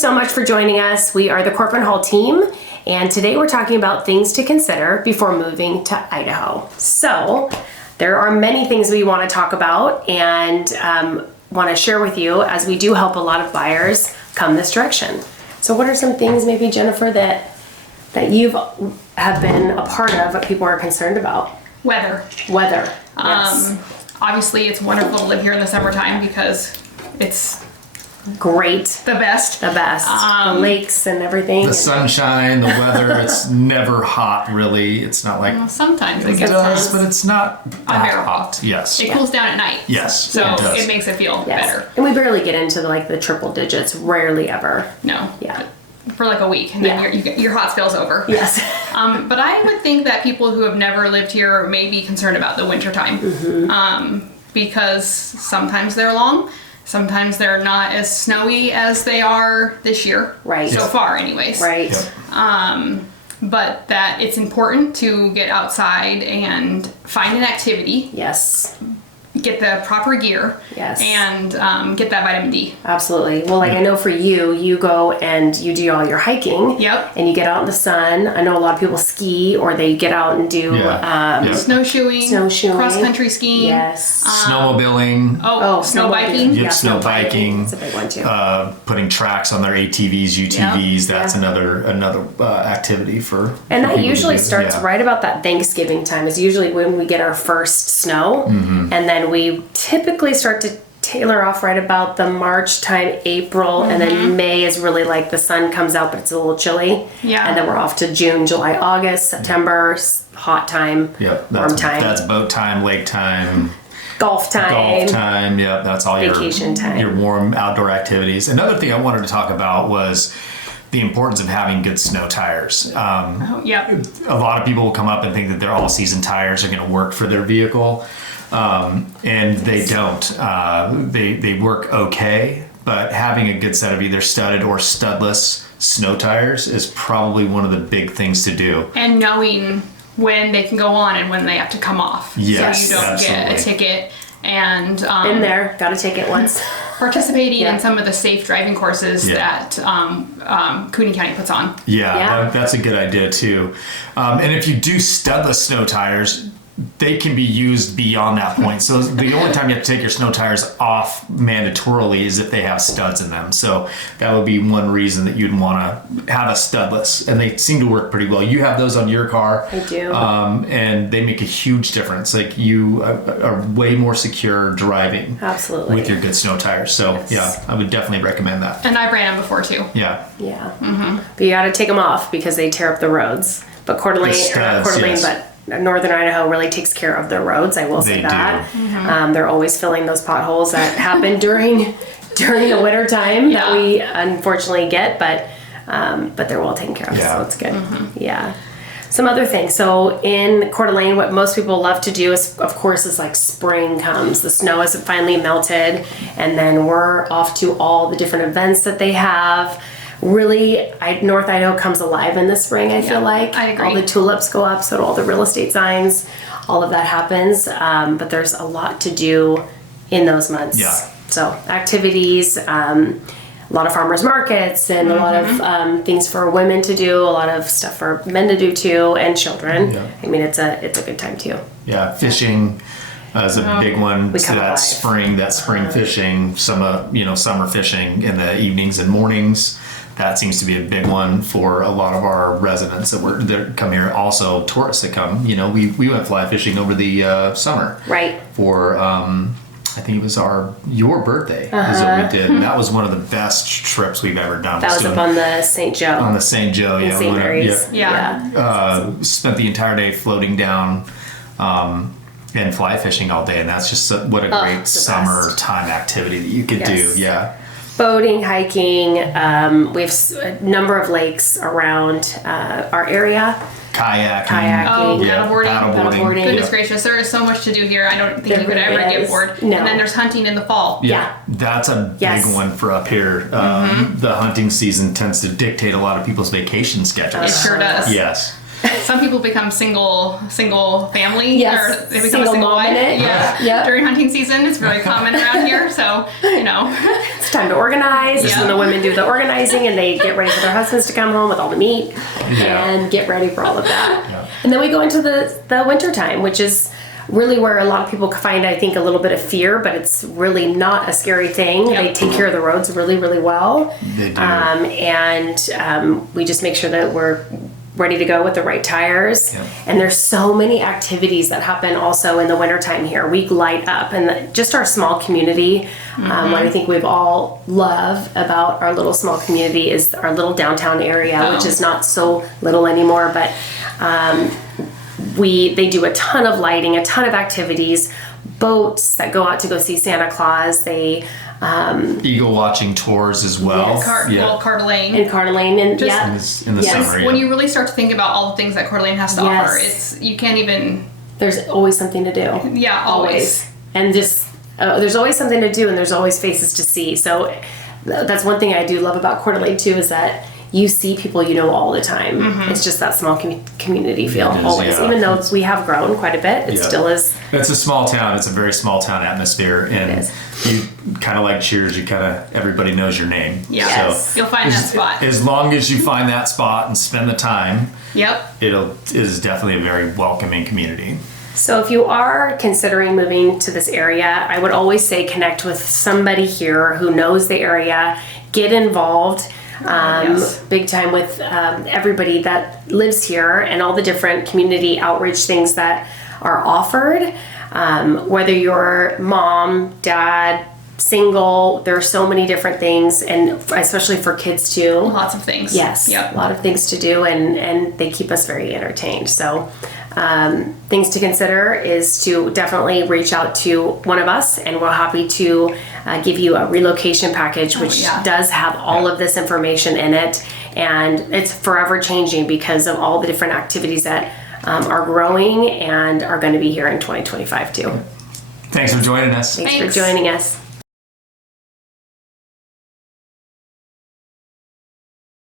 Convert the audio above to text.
so much for joining us. We are the Corcoran-Hall team, and today we're talking about things to consider before moving to Idaho. So there are many things we want to talk about and want to share with you, as we do help a lot of buyers come this direction. So what are some things, maybe Jennifer, that you've have been a part of, what people are concerned about? Weather. Yes. Obviously, it's wonderful to live here in the summertime because it's Great. the best. The best. The lakes and everything. The sunshine, the weather, it's never hot, really. It's not like... Well, sometimes it It gets does, but it's not that Unbearable. hot. Yes. It cools down at night. Yes, So it does. it makes it feel Yes. better. And we barely get into the triple digits. Rarely ever. No. Yeah. For like a week, and Yeah. then your hot spell's over. Yes. But I would think that people who have never lived here may be concerned about the winter time. Because sometimes they're long, sometimes they're not as snowy as they are this year. Right. So far, anyways. Right. Yep. But that it's important to get outside and find an activity, Yes. get the proper gear, Yes. and get that vitamin D. Absolutely. Well, I know for you go and you do all your hiking. Yep. And you get out in the sun. I know a lot of people ski, or they get out and do Yeah. Snowshoeing, cross-country skiing. Yes. Snowmobiling. Snow biking. Yep, snow biking. It's a big one too. Putting tracks on their ATVs, UTVs. That's another activity for And for that people to usually do. starts Yeah. right about that Thanksgiving time, is usually when we get our first snow. Mm-hmm. And then we typically start to tailor off right about the March time, April, and then May is really like the sun comes out, but it's a little chilly. Yeah. And then we're off to June, July, August, September, hot time, Yep, warm time, that's boat time, lake time, golf time. golf time. Yep, that's all Vacation time. your warm outdoor activities. Another thing I wanted to talk about was the importance of having good snow tires. Yep. A lot of people will come up and think that their all-season tires are going to work for their vehicle, and they don't. They work okay, but having a good set of either studded or studless snow tires is probably one of the big things to do. And knowing when they can go on and when they have to come off. Yes, so you don't get a absolutely. ticket. And Been there, got to take it once. participating Yeah. in some of the safe driving courses that Cooney County puts on. Yeah. That's a good idea too. And if you do studless snow tires, they can be used beyond that point. So the only time you have to take your snow tires off mandatorily is if they have studs in them. So that would be one reason that you'd want to have a studless, and they seem to work pretty well. You have those on your car. I do. And they make a huge difference. Like you are way more secure driving. Absolutely. With your good snow tires. So Yes. yeah, I would definitely recommend that. And I've ran them before too. Yeah. Yeah. But you got to take them off because they tear up the roads. But Coeur d'Alene, The or not Coeur studs, d'Alene, yes. but Northern Idaho really takes care of their roads. I will say They that. do. They're always filling those potholes that happen during the winter time that Yeah. we unfortunately get, but they're well taken care of, Yeah. so it's good. Yeah. Some other things. So in Coeur d'Alene, what most people love to do is, of course, is like spring comes. The snow has finally melted, and then we're off to all the different events that they have. Really, North Idaho comes alive in the spring, I feel like. I agree. All the tulips go up, so do all the real estate signs. All of that happens. But there's a lot to do in those months. Yeah. So activities, a lot of farmers markets, and a lot of things for women to do, a lot of stuff for men to do too, and children. Yeah. I mean, it's a good time too. Yeah, fishing is a big one. We So come alive. that spring fishing, summer fishing in the evenings and mornings. That seems to be a big one for a lot of our residents that come here. Also, tourists that come. We went fly fishing over the summer. Right. For I think it was your birthday is what we did. And that was one of the best trips we've ever done. That was up on the St. Joe. on the St. Joe. in Yeah, St. Mary's. Yeah. spent the entire day floating down and fly fishing all day, and that's just what a great it's the summertime activity that you could Yes. do. Yeah. Boating, hiking. We have a number of lakes around our area. Kayaking. Oh, Yeah, paddleboarding. Paddleboarding. Goodness Yeah. gracious, there is so much to do here. I don't think There you could really ever get is. bored. No. And then there's hunting in the fall. Yeah. That's a Yes. big one for up here. The hunting season tends to dictate a lot of people's vacation schedules. It sure does. Yes. Some people become single family, Yes, or they become single a single mom wife. in it. Yeah, Yep. during hunting season, it's very common around here. So It's time to organize. This is Yeah. when the women do the organizing and they get ready for their husbands to come home with all the meat and get ready for all of that. Yeah. And then we go into the winter time, which is really where a lot of people find, I think, a little bit of fear, but it's really not a scary thing. Yep. They take care of the roads really, really well. They do. We just make sure that we're ready to go with the right tires. Yep. And there's so many activities that happen also in the wintertime here. We light up, and just our small community, what I think we've all love about our little small community is our little downtown area, which is not so little anymore, but they do a ton of lighting, a ton of activities, boats that go out to go see Santa Claus. They Eagle watching tours as well. Yes. Coeur d'Alene. in Coeur d'Alene, and In the Yes. summer. When yeah. you really start to think about all the things that Coeur d'Alene has to Yes. offer, you can't even. there's always something to do. Yeah, always. And just there's always something to do, and there's always faces to see. So that's one thing I do love about Coeur d'Alene too, is that you see people you know all the time. It's just that small community feel It is, always. yeah. Even though we have grown quite a bit, it Yeah. still is. It's a small town. It's a very small town atmosphere, and is. you kind of like Cheers. You kind of everybody knows your name. Yeah, Yes. you'll find that spot. As long as you find that spot and spend the time, Yep. it is definitely a very welcoming community. So if you are considering moving to this area, I would always say connect with somebody here who knows the area, get involved. Yes. Big time with everybody that lives here and all the different community outreach things that are offered. Whether you're mom, dad, single, there are so many different things, and especially for kids too. Lots of things. Yes, Yep. a lot of things to do, and they keep us very entertained. So things to consider is to definitely reach out to one of us, and we're happy to give you a relocation package, which yeah. does have all of this information in it, and it's forever changing because of all the different activities that are growing and are going to be here in 2025 too. Thanks for joining us. Thanks for Thanks. joining us.